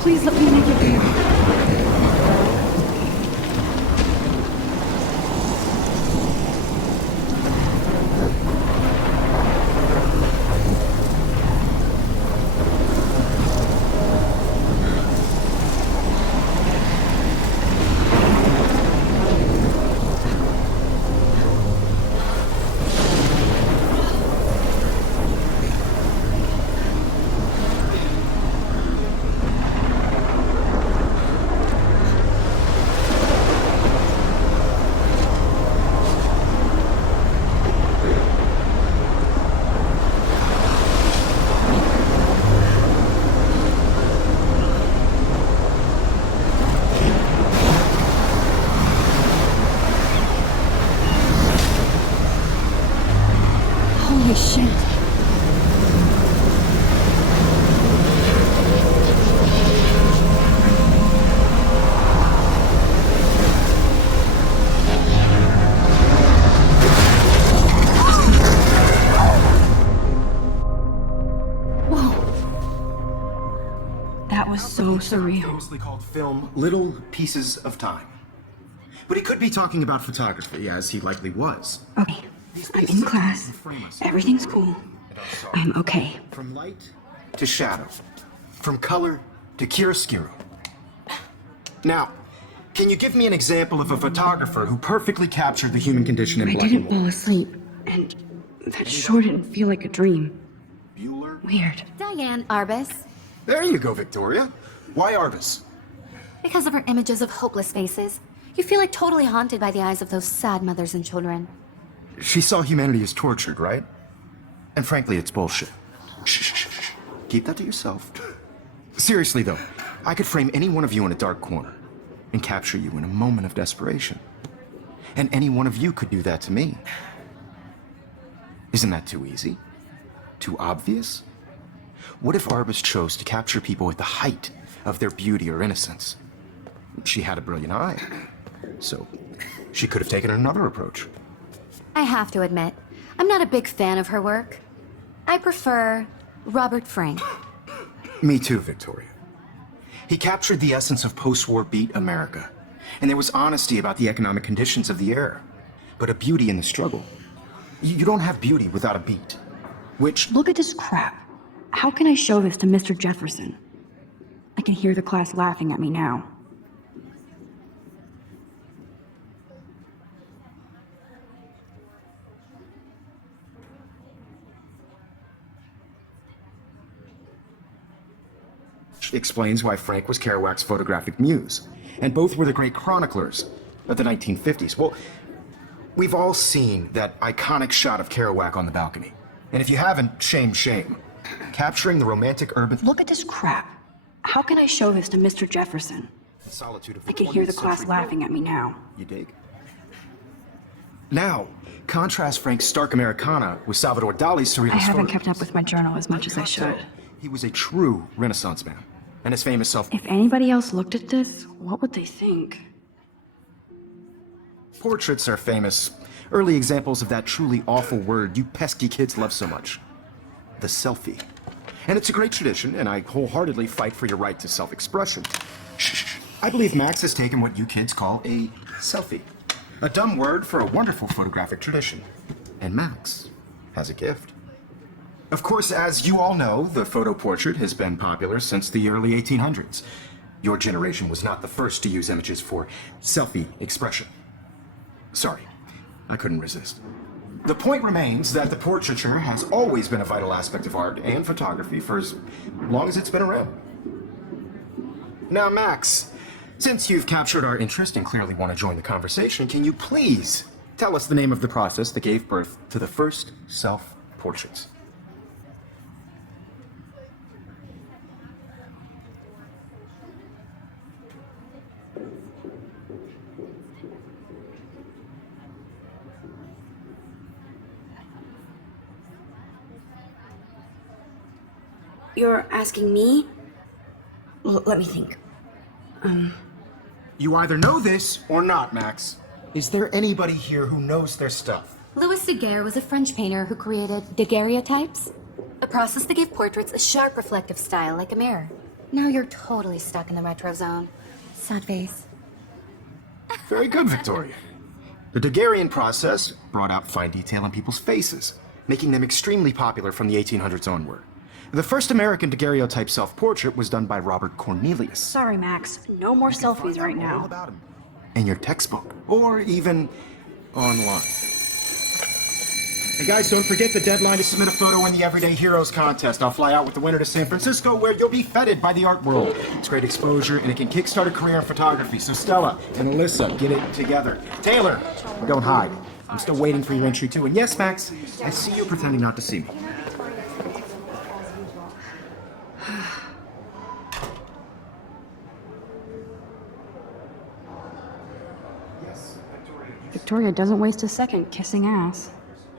Please let me make it real. Holy shit. Whoa. That was so surreal. Famously called film Little Pieces of Time. But he could be talking about photography, as he likely was. Okay, I'm in class. Everything's cool. I'm okay. From light to shadow. From color to chiaroscuro. Now, can you give me an example of a photographer who perfectly captured the human condition in I black and didn't white? fall asleep, and that sure didn't feel like a dream. Bueller? Weird. Diane Arbus. There you go, Victoria. Why Arbus? Because of her images of hopeless faces, you feel like totally haunted by the eyes of those sad mothers and children. She saw humanity as tortured, right? And frankly, it's bullshit. Shh, shh, shh, shh. Keep that to yourself. Seriously, though, I could frame any one of you in a dark corner and capture you in a moment of desperation. And any one of you could do that to me. Isn't that too easy? Too obvious? What if Arbus chose to capture people at the height of their beauty or innocence? She had a brilliant eye, so she could have taken another approach. I have to admit, I'm not a big fan of her work. I prefer Robert Frank. Me too, Victoria. He captured the essence of post-war beat America, and there was honesty about the economic conditions of the era, but a beauty in the struggle. You don't have beauty without a beat, which... Look at this crap. How can I show this to Mr. Jefferson? I can hear the class laughing at me now. explains why Frank was Kerouac's photographic muse, and both were the great chroniclers of the 1950s. Well, we've all seen that iconic shot of Kerouac on the balcony. And if you haven't, shame, shame. Capturing the romantic urban... Look at this crap. How can I show this to Mr. Jefferson? The solitude of the I can hear the 20th class century. laughing at me now. You dig? Now, contrast Frank's stark Americana with Salvador Dali's surrealist I haven't photographs. kept up with my journal as much as I should. He was a true Renaissance man, and his famous self... If anybody else looked at this, what would they think? Portraits are famous. Early examples of that truly awful word you pesky kids love so much. The selfie. And it's a great tradition, and I wholeheartedly fight for your right to self-expression. Shh. I believe Max has taken what you kids call a selfie. A dumb word for a wonderful photographic tradition. And Max has a gift. Of course, as you all know, the photo portrait has been popular since the early 1800s. Your generation was not the first to use images for selfie expression. Sorry, I couldn't resist. The point remains that the portraiture has always been a vital aspect of art and photography for as long as it's been around. Now, Max, since you've captured our interest and clearly want to join the conversation, can you please tell us the name of the process that gave birth to the first self-portraits? You're asking me? Let me think. You either know this or not, Max. Is there anybody here who knows their stuff? Louis Daguerre was a French painter who created daguerreotypes, a process that gave portraits a sharp reflective style like a mirror. Now you're totally stuck in the retro zone. Sad face. Very good, Victoria. The Daguerrean process brought out fine detail in people's faces, making them extremely popular from the 1800s onward. The first American daguerreotype self-portrait was done by Robert Cornelius. Sorry, Max. No more selfies right All now. about him in your textbook, or even online. Hey guys, don't forget the deadline to submit a photo in the Everyday Heroes contest. I'll fly out with the winner to San Francisco, where you'll be feted by the art world. It's great exposure, and it can kickstart a career in photography. So Stella and Alyssa, get it together. Taylor, don't hide. I'm still waiting for your entry too. And yes, Max, I see you pretending not to see me. Victoria doesn't waste a second kissing ass.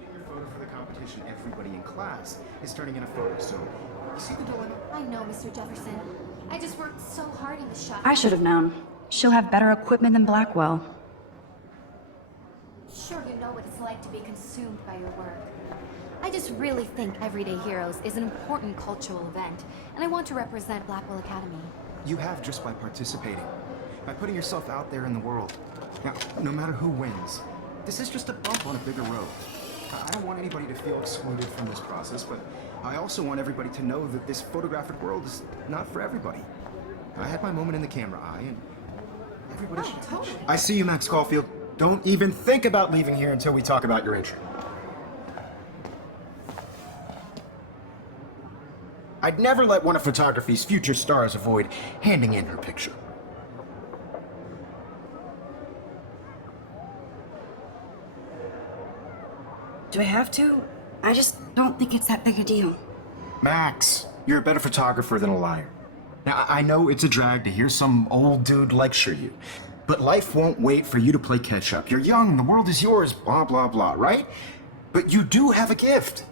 Your photo for the competition, everybody in class is turning in a photo, so you see the dilemma? I know, Mr. Jefferson. I just worked so hard in the shop. I should have known. She'll have better equipment than Blackwell. Sure, you know what it's like to be consumed by your work. I just really think Everyday Heroes is an important cultural event, and I want to represent Blackwell Academy. You have just by participating, by putting yourself out there in the world. Now, no matter who wins, this is just a bump on a bigger road. I don't want anybody to feel excluded from this process, but I also want everybody to know that this photographic world is not for everybody. I had my moment in the camera eye, and everybody should. Totally. I see you, Max Caulfield. Don't even think about leaving here until we talk about your entry. I'd never let one of photography's future stars avoid handing in her picture. Do I have to? I just don't think it's that big a deal. Max, you're a better photographer than a liar. Now, I know it's a drag to hear some old dude lecture you, but life won't wait for you to play catch up. You're young, the world is yours, blah, blah, blah, right? But you do have a gift.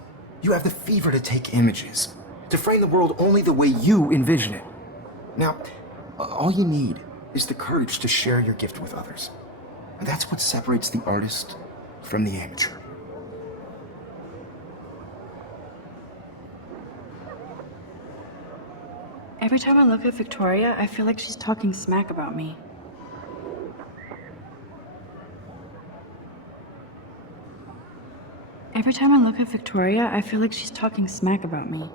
You have the fever to take images, to frame the world only the way you envision it. Now, all you need is the courage to share your gift with others. And that's what separates the artist from the amateur. Every time I look at Victoria, I feel like she's talking smack about me. Every time I look at Victoria, I feel like she's talking smack about me.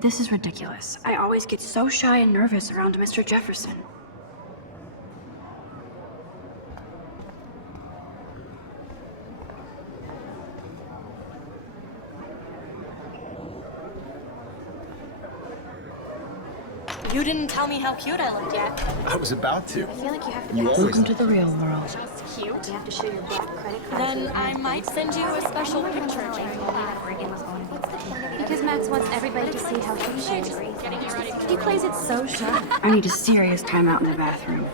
This is ridiculous. I always get so shy and nervous around Mr. Jefferson. You didn't tell me how cute I looked yet. I was about to. I feel like you have to You pass always Welcome to the real world. Just cute. You have to show your black credit card. Then I might send you a special picture. Because Max wants everybody to see how cute she is. He plays it so sharp. I need a serious timeout in the bathroom.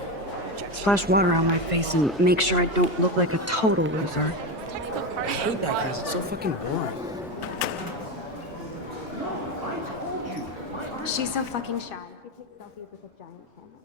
Splash water on my face and make sure I don't look like a total loser. I hate that class. It's so fucking boring. She's so fucking shy. She takes selfies with a giant camera.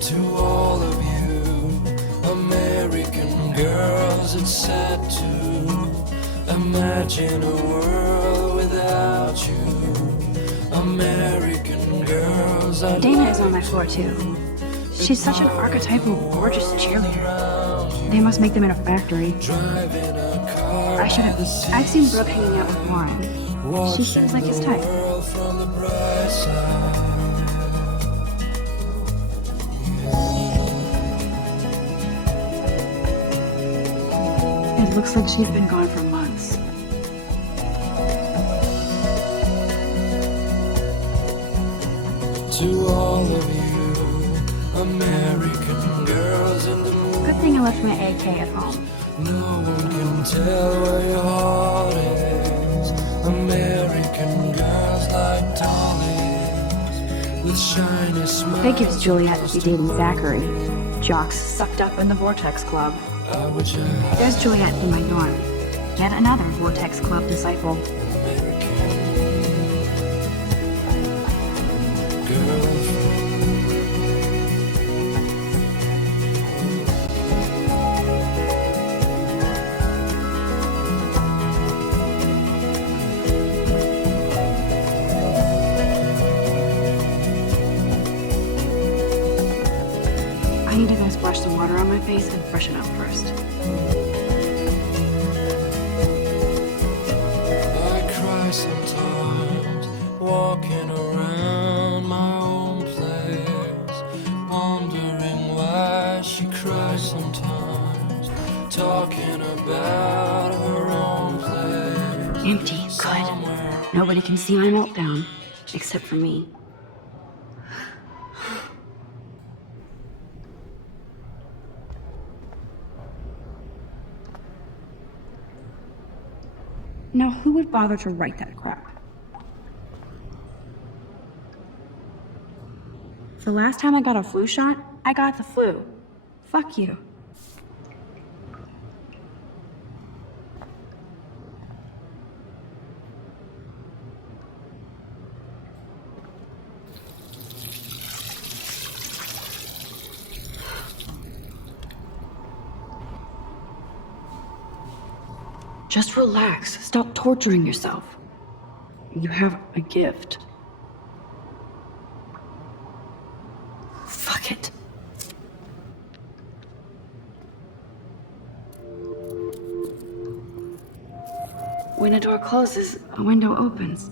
To all of you, American girls, it's sad to imagine a world without you. American girls, I Dana is on my floor too. She's such an archetypal, gorgeous cheerleader. They must make them in a factory. drive in a car. I should have. I've seen Brooke hanging out with Warren. She seems like his type. World from the bright side. It looks like she's been gone for months. To all of you, American girls in the moon. Good thing I left my AK at home. No one can tell where your heart is. American girls like dollies, with shiny smiles. That gives Juliet to be dating Zachary. Jock's sucked up in the Vortex Club. I would just There's Juliet in my dorm. Yet another Vortex Club disciple. I need to go splash some water on my face and freshen up first. I cry sometimes, walking around my own place, wondering why she cries sometimes, talking about her own place. Empty. Good. Nobody can see my meltdown, except for me. Now, who would bother to write that crap? The last time I got a flu shot, I got the flu. Fuck you. Just relax. Stop torturing yourself. You have a gift. Fuck it. When a door closes, a window opens.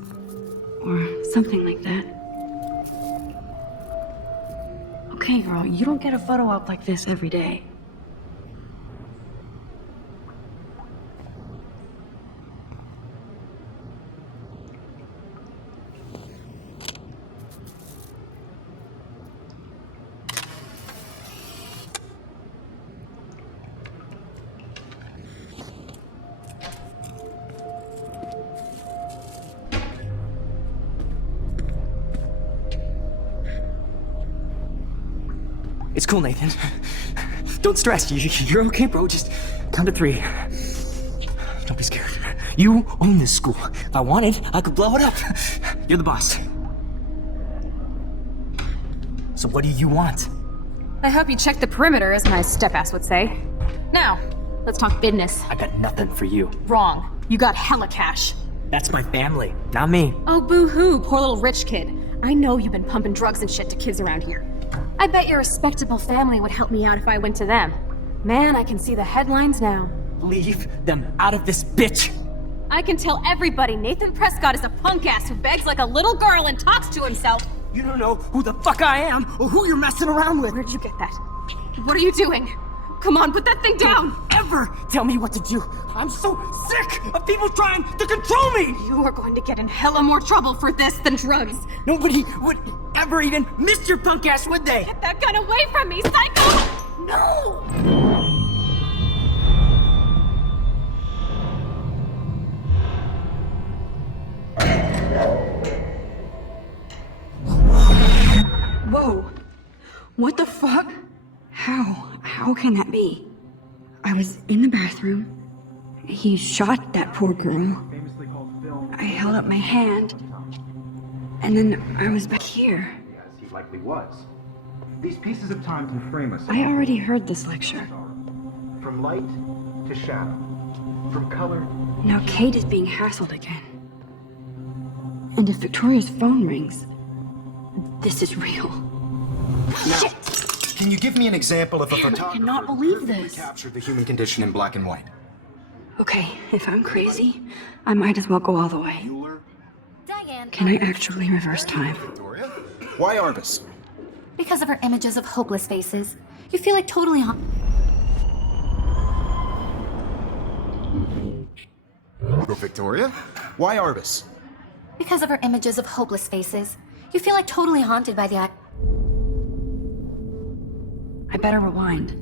Or something like that. Okay, girl, you don't get a photo op like this every day. It's cool, Nathan. Don't stress. You're okay, bro. Just count to 3. Don't be scared. You own this school. If I wanted, I could blow it up. You're the boss. So what do you want? I hope you checked the perimeter, as my step-ass would say. Now, let's talk business. I got nothing for you. Wrong. You got hella cash. That's my family, not me. Oh, boo-hoo, poor little rich kid. I know you've been pumping drugs and shit to kids around here. I bet your respectable family would help me out if I went to them. Man, I can see the headlines now. Leave them out of this bitch! I can tell everybody Nathan Prescott is a punk ass who begs like a little girl and talks to himself. You don't know who the fuck I am or who you're messing around with. Where'd you get that? What are you doing? Come on, put that thing down! Ever tell me what to do. I'm so sick of people trying to control me! You are going to get in hella more trouble for this than drugs. Nobody would ever even miss your punk ass, would they? Get that gun away from me, psycho! No! Whoa! What the fuck? How can that be? I was in the bathroom. He shot that poor girl. I held up my hand. And then I was back here. As he likely was. These pieces of time can frame us. I already heard this lecture. From light to shadow. From color. Now Kate is being hassled again. And if Victoria's phone rings, this is real. Shit! Can you give me an example of a Damn, I photographer cannot believe who this. captured the human condition in black and white? Okay, if I'm crazy, I might as well go all the way. Diane. Can I actually reverse time? Victoria? Why Arbus? Because of her images of hopeless faces, you feel like totally Victoria? Why Arbus? Because of her images of hopeless faces, you feel like totally haunted by the I better rewind.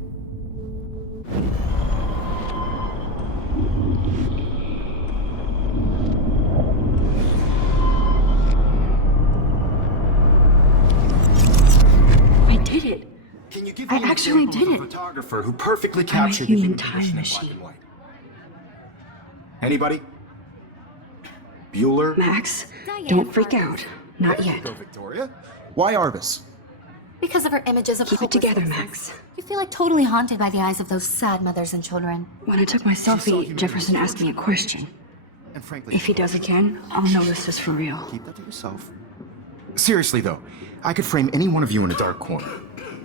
give I you an actually example of did a it. photographer who perfectly I'm a captured the human human condition time in black machine. and white. Anybody? Bueller? Max, Diane don't freak Arbus. out. Not There you yet. go, Victoria. Why Arbus? Because of her images of Keep it together, hopelessness. Max. You feel like totally haunted by the eyes of those sad mothers and children. When I took my selfie, Jefferson asked me a question. And frankly, If he does again, I'll know this is for real. keep that to yourself. Seriously, though, I could frame any one of you in a dark corner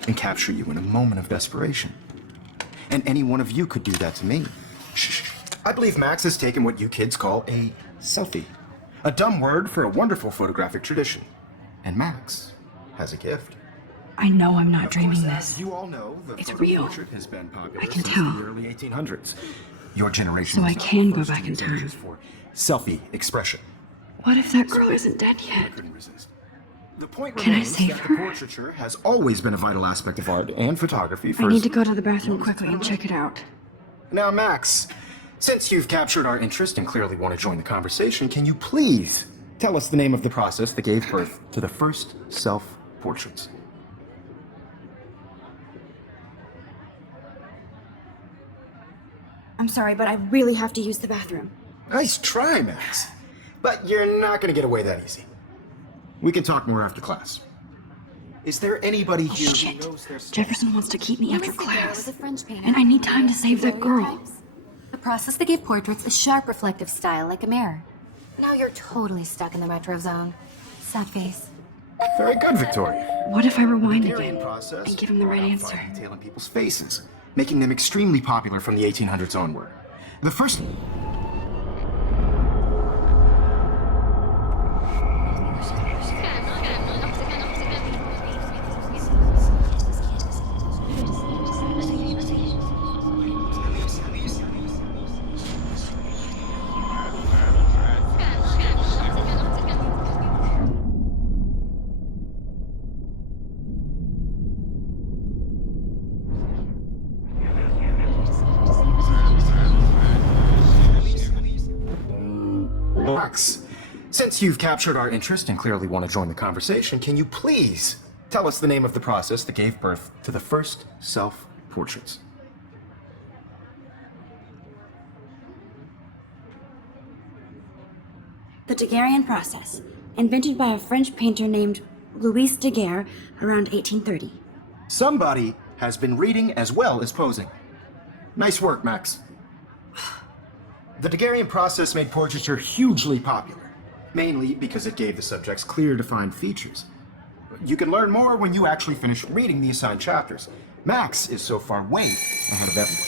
and capture you in a moment of desperation. And any one of you could do that to me. Shh. I believe Max has taken what you kids call a selfie. A dumb word for a wonderful photographic tradition. And Max has a gift. I know I'm not Of dreaming course, as this. you all know, the It's photo real. portrait has been popular I can since tell. the early 1800s. Your generation So was I the can go first back to in use images time. for selfie expression. What if that girl isn't dead I yet? couldn't resist. The point Can I remains save that her? the portraiture has always been a vital aspect of art and photography for I need to go to the bathroom quickly and check it out. Now, Max, since you've captured our interest and clearly want to join the conversation, can you please tell us the name of the process that gave birth to the first self-portraits? I'm sorry, but I really have to use the bathroom. Nice try, Max. But you're not going to get away that easy. We can talk more after class. Is there anybody here who Shit. knows their stuff? Jefferson wants to keep me after Louis Daguerre class. was a French painter. And I need time to save that girl. Stereotypes. The process that gave portraits a sharp reflective style like a mirror. Now you're totally stuck in the retro zone. Sad face. Very good, Victoria. What if I rewind Hungarian again process and give him the right brought out answer? fine detail in people's faces, making them extremely popular from the 1800s onward. The first... Max, since you've captured our interest and clearly want to join the conversation, can you please tell us the name of the process that gave birth to the first self-portraits? The Daguerrean process, invented by a French painter named Louis Daguerre around 1830. Somebody has been reading as well as posing. Nice work, Max. The Daguerrean process made portraiture hugely popular, mainly because it gave the subjects clear, defined features. You can learn more when you actually finish reading the assigned chapters. Max is so far way ahead of everyone.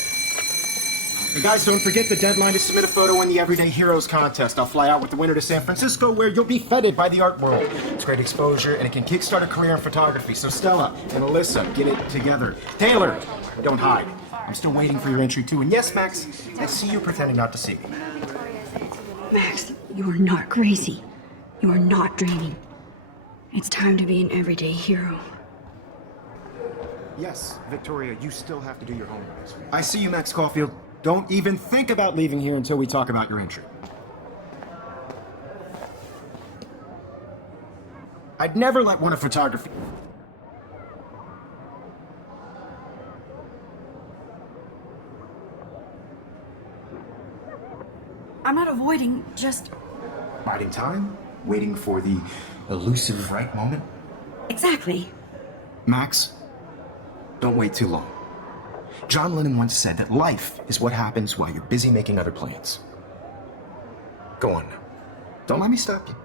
And guys, don't forget the deadline to submit a photo in the Everyday Heroes contest. I'll fly out with the winner to San Francisco, where you'll be feted by the art world. It's great exposure, and it can kickstart a career in photography. So Stella and Alyssa, get it together. Taylor, don't hide. I'm still waiting for your entry, too. And yes, Max, I see you pretending not to see me. Max, you are not crazy. You are not dreaming. It's time to be an everyday hero. Yes, Victoria, you still have to do your homework. I see you, Max Caulfield. Don't even think about leaving here until we talk about your entry. I'd never let one of photography... I'm not avoiding, just... Biding time, waiting for the elusive right moment. Exactly. Max, don't wait too long. John Lennon once said that life is what happens while you're busy making other plans. Go on now. Don't let me stop you.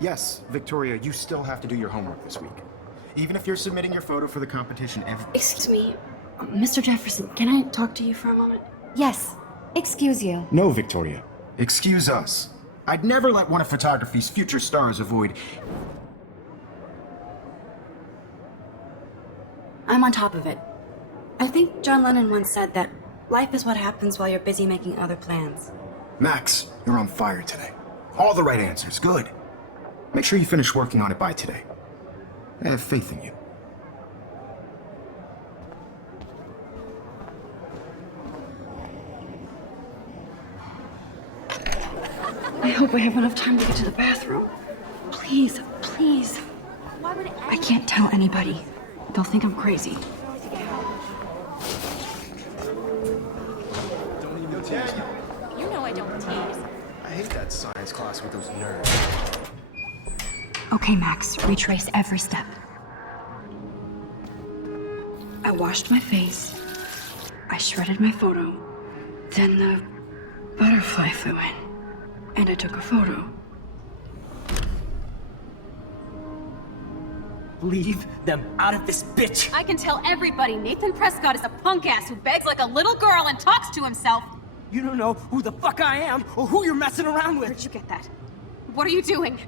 Yes, Victoria, you still have to do your homework this week. Even if you're submitting your photo for the competition every... Excuse me, Mr. Jefferson, can I talk to you for a moment? Yes. Excuse you. No, Victoria. Excuse us. I'd never let one of photography's future stars avoid... I'm on top of it. I think John Lennon once said that life is what happens while you're busy making other plans. Max, you're on fire today. All the right answers, good. Make sure you finish working on it by today. I have faith in you. I hope I have enough time to get to the bathroom. Please, please. I can't tell anybody. They'll think I'm crazy. You know I don't tease. I hate that science class with those nerds. Okay, Max, retrace every step. I washed my face. I shredded my photo. Then the butterfly flew in. And I took a photo. Leave them out of this bitch! I can tell everybody Nathan Prescott is a punk ass who begs like a little girl and talks to himself. You don't know who the fuck I am or who you're messing around with! Where'd you get that? What are you doing?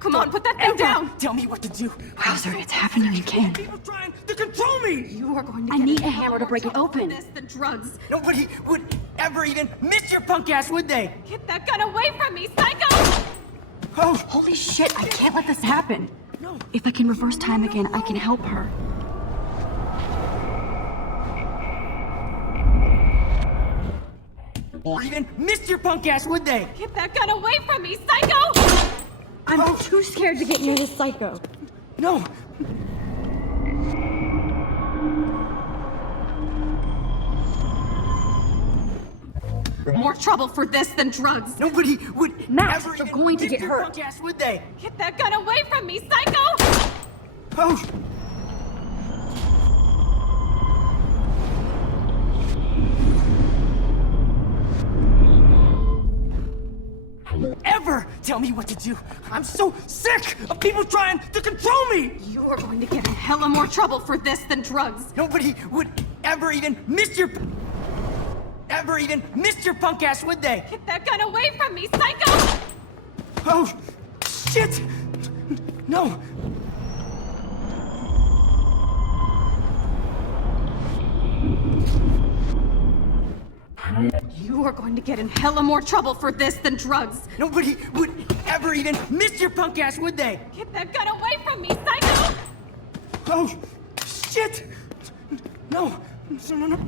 Come on, put that thing down! Tell me what to do! Wowzer, it's happening again. People trying to control me! You are going to I get need in a hammer to break it trouble for open. This than drugs. Nobody would ever even miss your punk ass, would they? Get that gun away from me, psycho! Oh! Holy shit, I can't let this happen. No. If I can reverse time again, I can help her. Or even miss your punk ass, would they? Get that gun away from me, psycho! I'm too scared to get near this psycho. No! More trouble for this than drugs. Nobody would Max, ever you're even going to miss get your hurt. punk ass, would they? Get that gun away from me, psycho! Oh! Ever tell me what to do. I'm so sick of people trying to control me. You are going to get in hella more trouble for this than drugs. Nobody would ever even miss your punk ass, would they? Get that gun away from me, psycho! Oh, shit! No. You are going to get in hella more trouble for this than drugs. Nobody would ever even miss your punk ass, would they? Get that gun away from me, psycho! Oh, shit! No. No.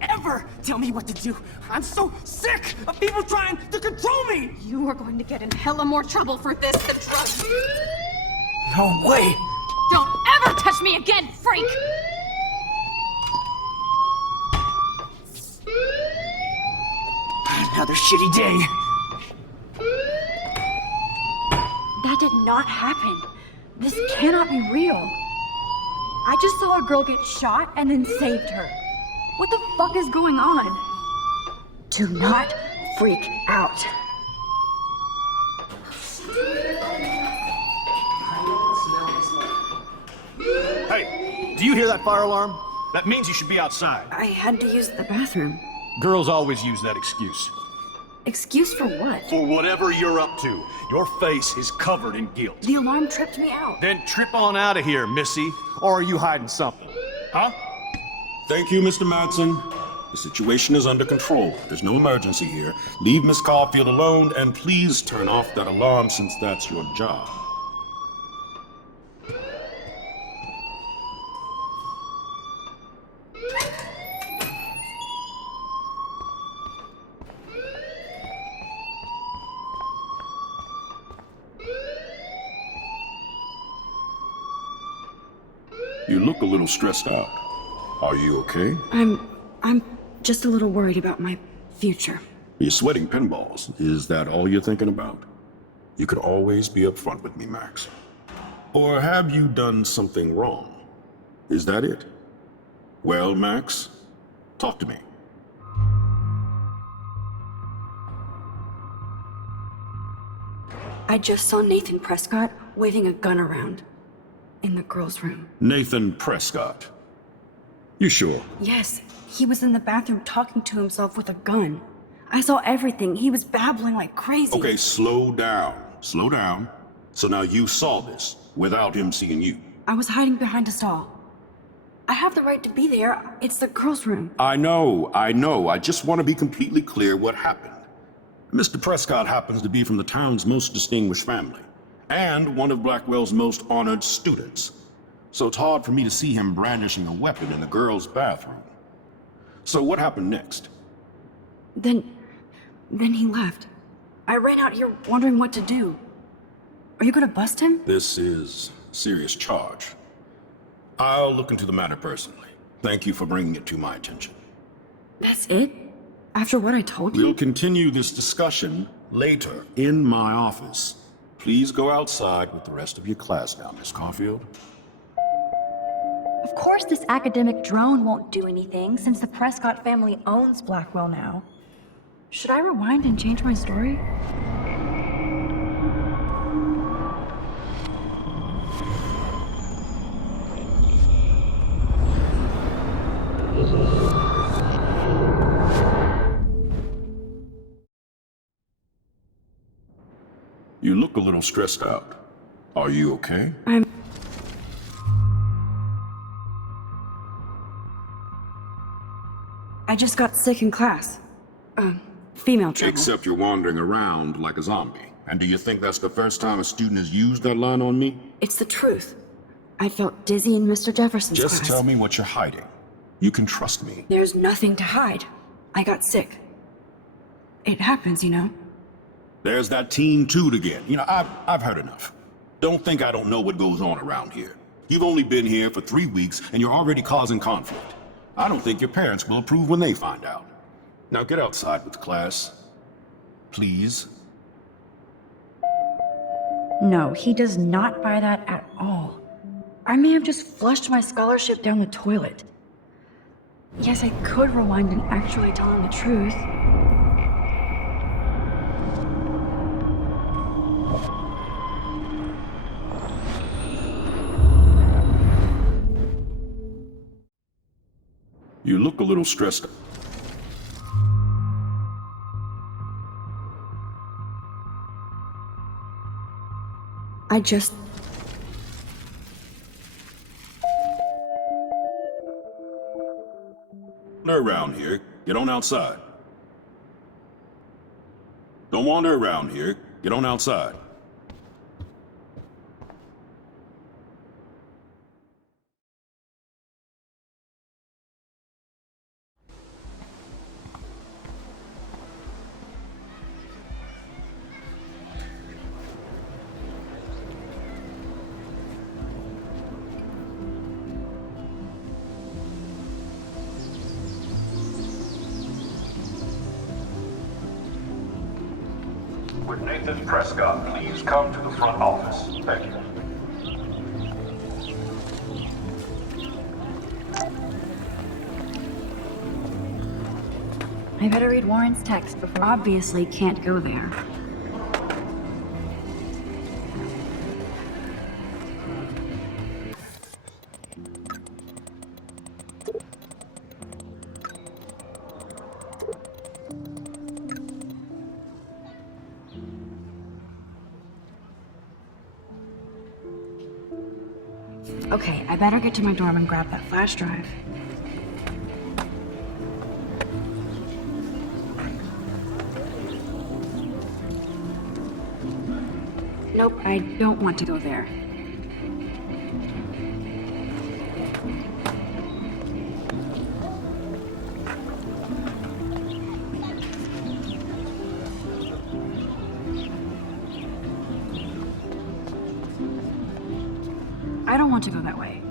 Ever tell me what to do. I'm so sick of people trying to control me. You are going to get in hella more trouble for this than drugs. No way. Don't ever touch me again, freak! Another shitty day. That did not happen. This cannot be real. I just saw a girl get shot and then saved her. What the fuck is going on? Do not freak out. Hey, do you hear that fire alarm? That means you should be outside. I had to use the bathroom. Girls always use that excuse. Excuse for what? For whatever you're up to, your face is covered in guilt. The alarm tripped me out. Then trip on out of here, Missy. Or are you hiding something? Huh? Thank you, Mr. Madsen. The situation is under control. There's no emergency here. Leave Miss Caulfield alone, and please turn off that alarm since that's your job. You look a little stressed out. Are you okay? I'm just a little worried about my future. You're sweating pinballs. Is that all you're thinking about? You can always be upfront with me, Max. Or have you done something wrong? Is that it? Well, Max, talk to me. I just saw Nathan Prescott waving a gun around in the girls' room. Nathan Prescott. You sure? Yes, he was in the bathroom talking to himself with a gun. I saw everything. He was babbling like crazy. Okay, slow down. Slow down. So now you saw this without him seeing you. I was hiding behind a stall. I have the right to be there. It's the girls' room. I know. I just want to be completely clear what happened. Mr. Prescott happens to be from the town's most distinguished family, and one of Blackwell's most honored students. So it's hard for me to see him brandishing a weapon in the girls' bathroom. So what happened next? Then he left. I ran out here wondering what to do. Are you gonna bust him? This is a serious charge. I'll look into the matter personally. Thank you for bringing it to my attention. That's it? After what I told you? We'll continue this discussion later in my office. Please go outside with the rest of your class now, Miss Caulfield. Of course this academic drone won't do anything since the Prescott family owns Blackwell now. Should I rewind and change my story? You look a little stressed out. Are you okay? I just got sick in class. Female trouble. Except you're wandering around like a zombie. And do you think that's the first time a student has used that line on me? It's the truth. I felt dizzy in Mr. Jefferson's Just class. tell me what you're hiding. You can trust me. There's nothing to hide. I got sick. It happens, you know. There's that teen toot again. You know, I've heard enough. Don't think I don't know what goes on around here. You've only been here for 3 weeks and you're already causing conflict. I don't think your parents will approve when they find out. Now get outside with class. Please. No, he does not buy that at all. I may have just flushed my scholarship down the toilet. Yes, I could rewind and actually tell him the truth. You look a little stressed. I just... Around here. Get on outside. Don't wander around here. Get on outside. With Nathan Prescott, please come to the front office. Thank you. I better read Warren's text before obviously can't go there. Okay, I better get to my dorm and grab that flash drive. Nope, I don't want to go there. I don't want to go that way.